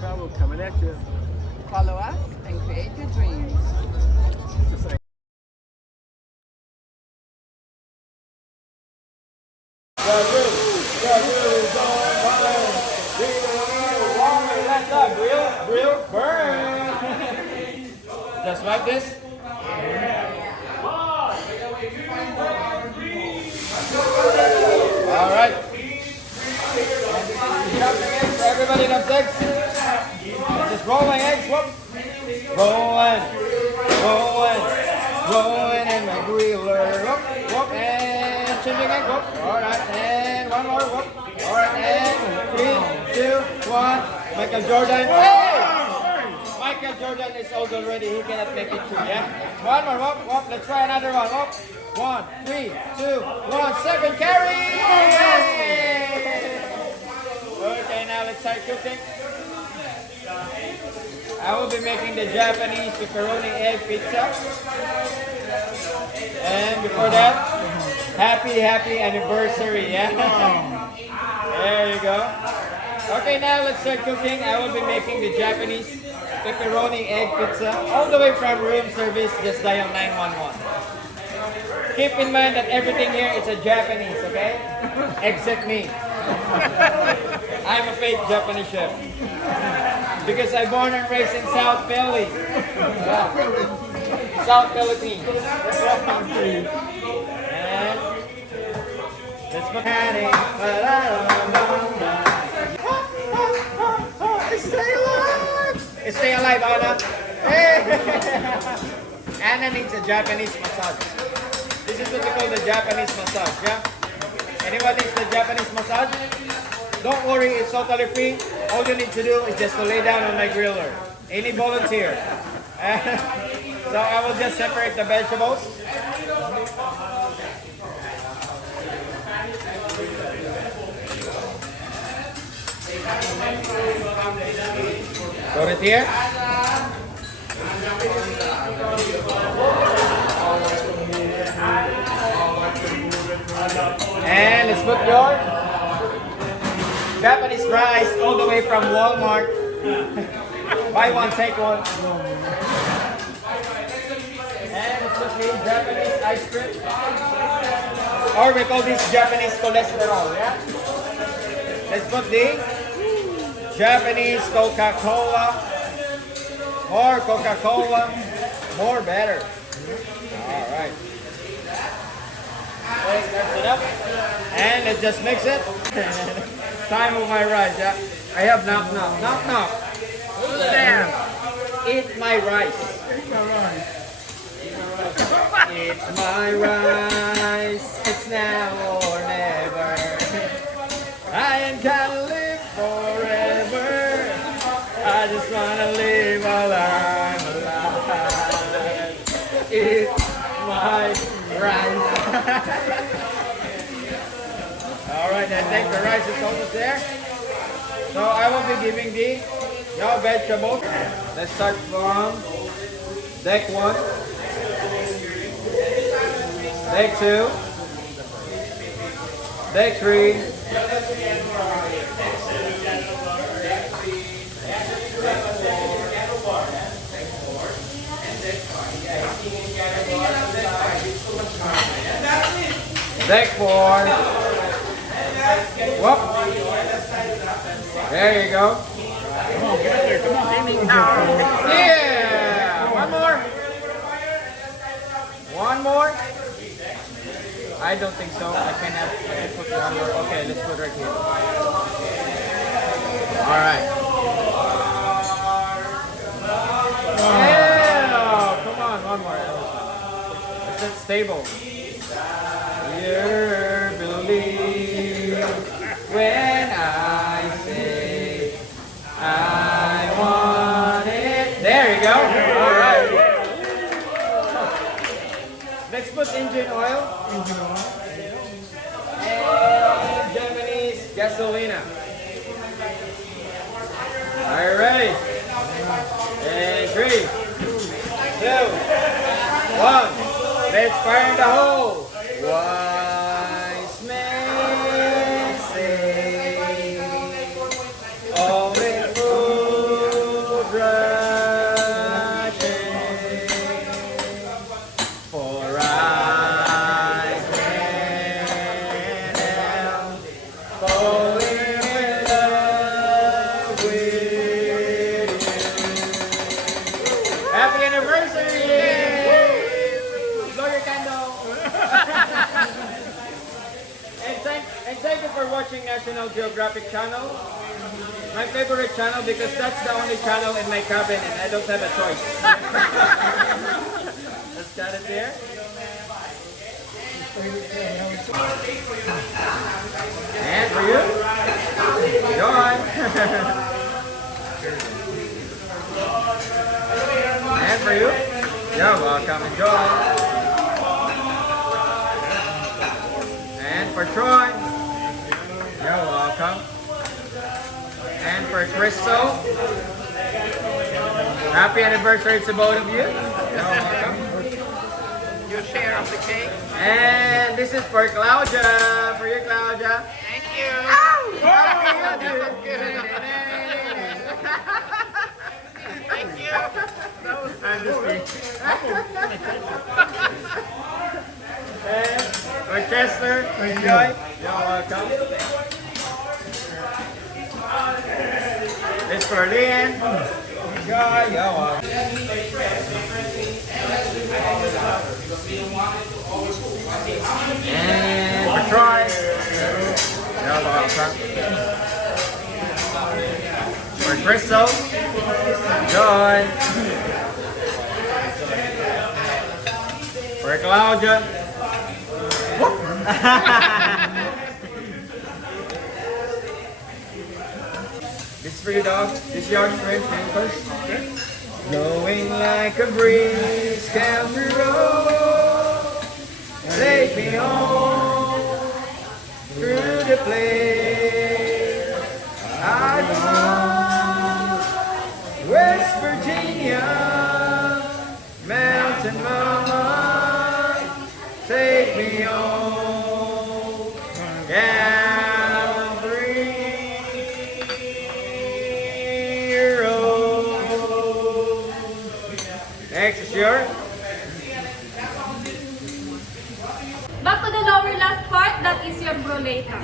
Travel coming at you. Follow us and create your dreams. Just like Grill, burn. Just like this. All right. Everybody loves eggs. Just rolling eggs. Whoop. Rolling, rolling, rolling in my griller. Whoop, whoop, and changing egg. Whoop. All right, and one more. Whoop. All right, and 3, 2, 1. Michael Jordan. Hey! Michael Jordan is old already. He cannot make it through. Yeah. One more. Whoop, whoop. Let's try another one. Whoop. 1, 3, 2, 1. Second carry. Yay! Okay, now let's start cooking. I will be making the Japanese pepperoni egg pizza. And before that, happy anniversary, yeah? There you go. Okay, now let's start cooking. I will be making the Japanese pepperoni egg pizza all the way from room service, just dial 911. Keep in mind that everything here is a Japanese, okay? Except me. I'm a fake Japanese chef. Because I'm born and raised in South Philly. Yeah. South Philippines. And let's put that in. Stay alive! Stay alive, Anna. Hey! Anna needs a Japanese massage. This is what we call the Japanese massage, yeah? Anyone needs the Japanese massage? Don't worry, it's totally free. All you need to do is just to lay down on my griller. Any volunteer? So I will just separate the vegetables. Put it here. And let's put your Japanese rice all the way from Walmart. Buy one, take one. And let's put the Japanese ice cream. Or we call this Japanese cholesterol, yeah? Let's put the Japanese Coca-Cola. More Coca-Cola. More better. Alright. That's enough. And let's just mix it. Time of my rice, yeah? I have knock. Who's there? Eat my rice. Eat my rice. It's now or never. I ain't gonna live forever. I just wanna live alive. Eat my rice. Alright, I think the rice is almost there. So I will be giving the now vegetables. Let's start from deck 1, deck 2, deck 3, deck 4. Whoop. There you go. come on, get up there. Come on, Amy. Yeah! One more. One more. I don't think so. I can put one more. Okay, let's put right here. Alright. Yeah! Come on, one more. It's stable. You believe when I say I want it. There you go. All right. Let's put engine oil. And Japanese gasolina. Are you ready? And 3, 2, 1. Let's fire in the hole. Wise men say only fools for watching National Geographic Channel. My favorite channel because that's the only channel in my cabin and I don't have a choice. Let's cut it there. And for you, John. And for you, you're welcome, enjoy. And for Troy, you're welcome. And for Crystal, happy anniversary to both of you. You're welcome. Your share of the cake. And this is for Claudia. For you, Claudia. Thank you. Thank you. I'm just kidding. And for Chester, enjoy. You're welcome. This for Leanne. Enjoy. You're welcome. And for Troy. You're welcome. For Crystal. Enjoy. For Claudia. This is for you, dog. This is yours, friend. Blowing like a breeze, country road, take me home through the place I belong. West Virginia, mountain mama, take me home. Country road. Next is yours. Back to the lower left part, that is your bruschetta.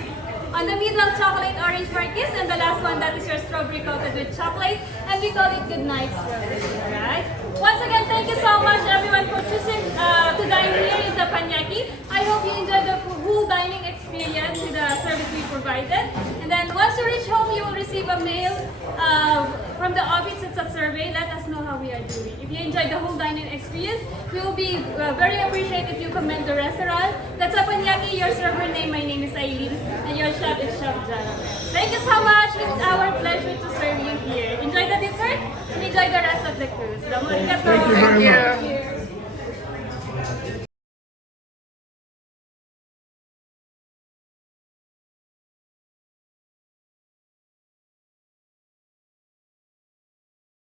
On the middle, chocolate orange marquise, and the last one, that is your strawberry coated with chocolate, and we call it goodnight strawberry, alright? Once again, thank you so much everyone for choosing to dine here in Teppanyaki. I hope you enjoyed the full dining experience with the service we provided. And then once you reach home, you will receive a mail from the office. It's a survey. Let us know how we are doing. If you enjoyed the whole dining experience, we will be very appreciative if you comment the restaurant. That's Teppanyaki, your server name. My name is Aileen, and your chef is Chef Jana. Thank you so much. It's our pleasure to serve you here. Enjoy the dessert and enjoy the rest of the cruise. Thank you very much.